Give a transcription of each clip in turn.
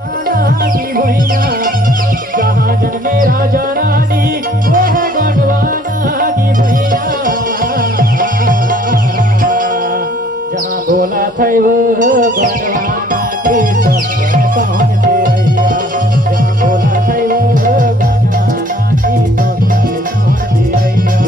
की भुइया जहाँ जन्मे राजा रानी वो है गोंडवाना की भुइया जहाँ बोला था वो गोंडवाना की सोहन दे रैया जहाँ बोला था वो गोंडवाना की सोहन दे रैया।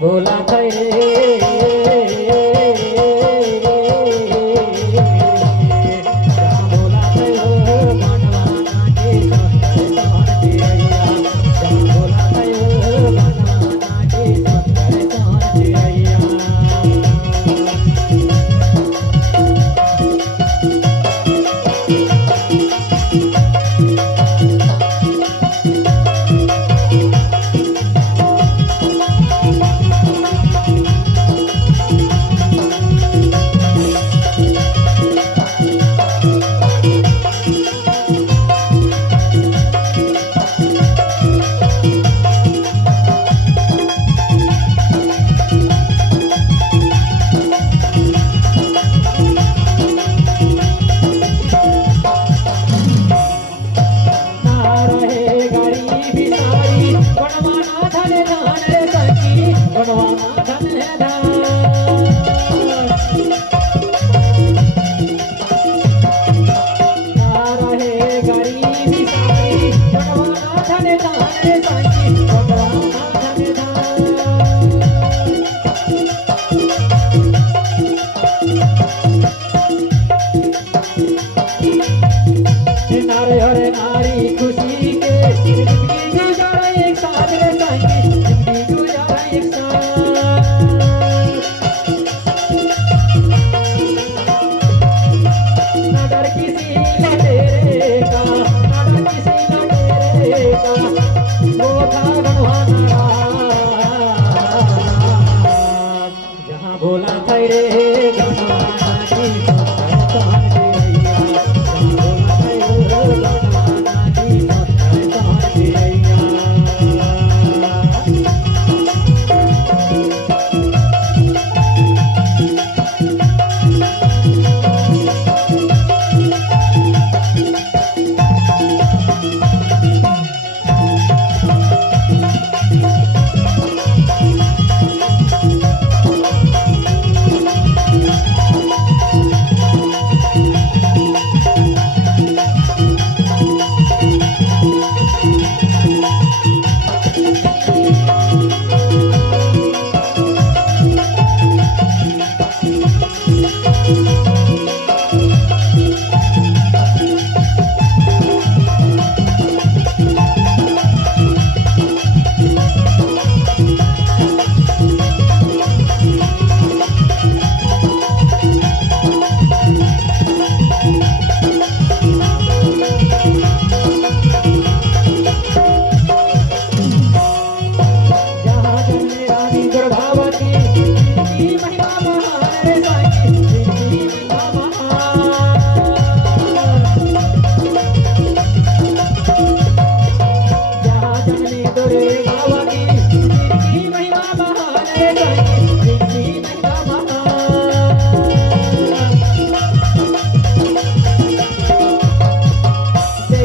बोला था हरे नारी खुशी के जिंदगी गुजारा एक साथ रे संगी जिंदगी गुजारा एक साथ ना डर किसी लटेरे का ना डर किसी लटेरे का वो था गंवाना जहाँ बोला था रे गंवाना की सोहन दे रैया जहाँ बोला था रे गंवाना की सोहन दे रैया।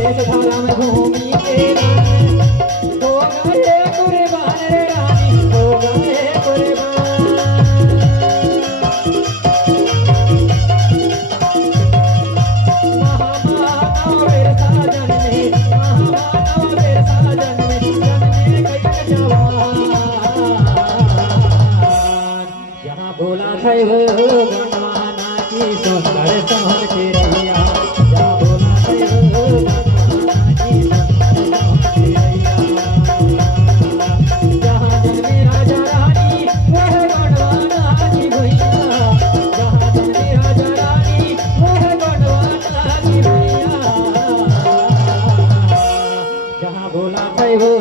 देश धारा में घूमी के हो गए कुर्बान रे रानी हो गए कुर्बान महामानव वीर साजन में महामानव वीर साजन में जन्मे कई जवान यहाँ बोला थे हो गणवाना की सुंदर सहर के रैया यहाँ बोला थे हो गणवाना की सुंदर सहर के रैया जहाँ जन्मे राजा रानी वह गणवाना की भैया जहाँ जन्मे राजा रानी वह गणवाना की भैया जहाँ बोला थे हो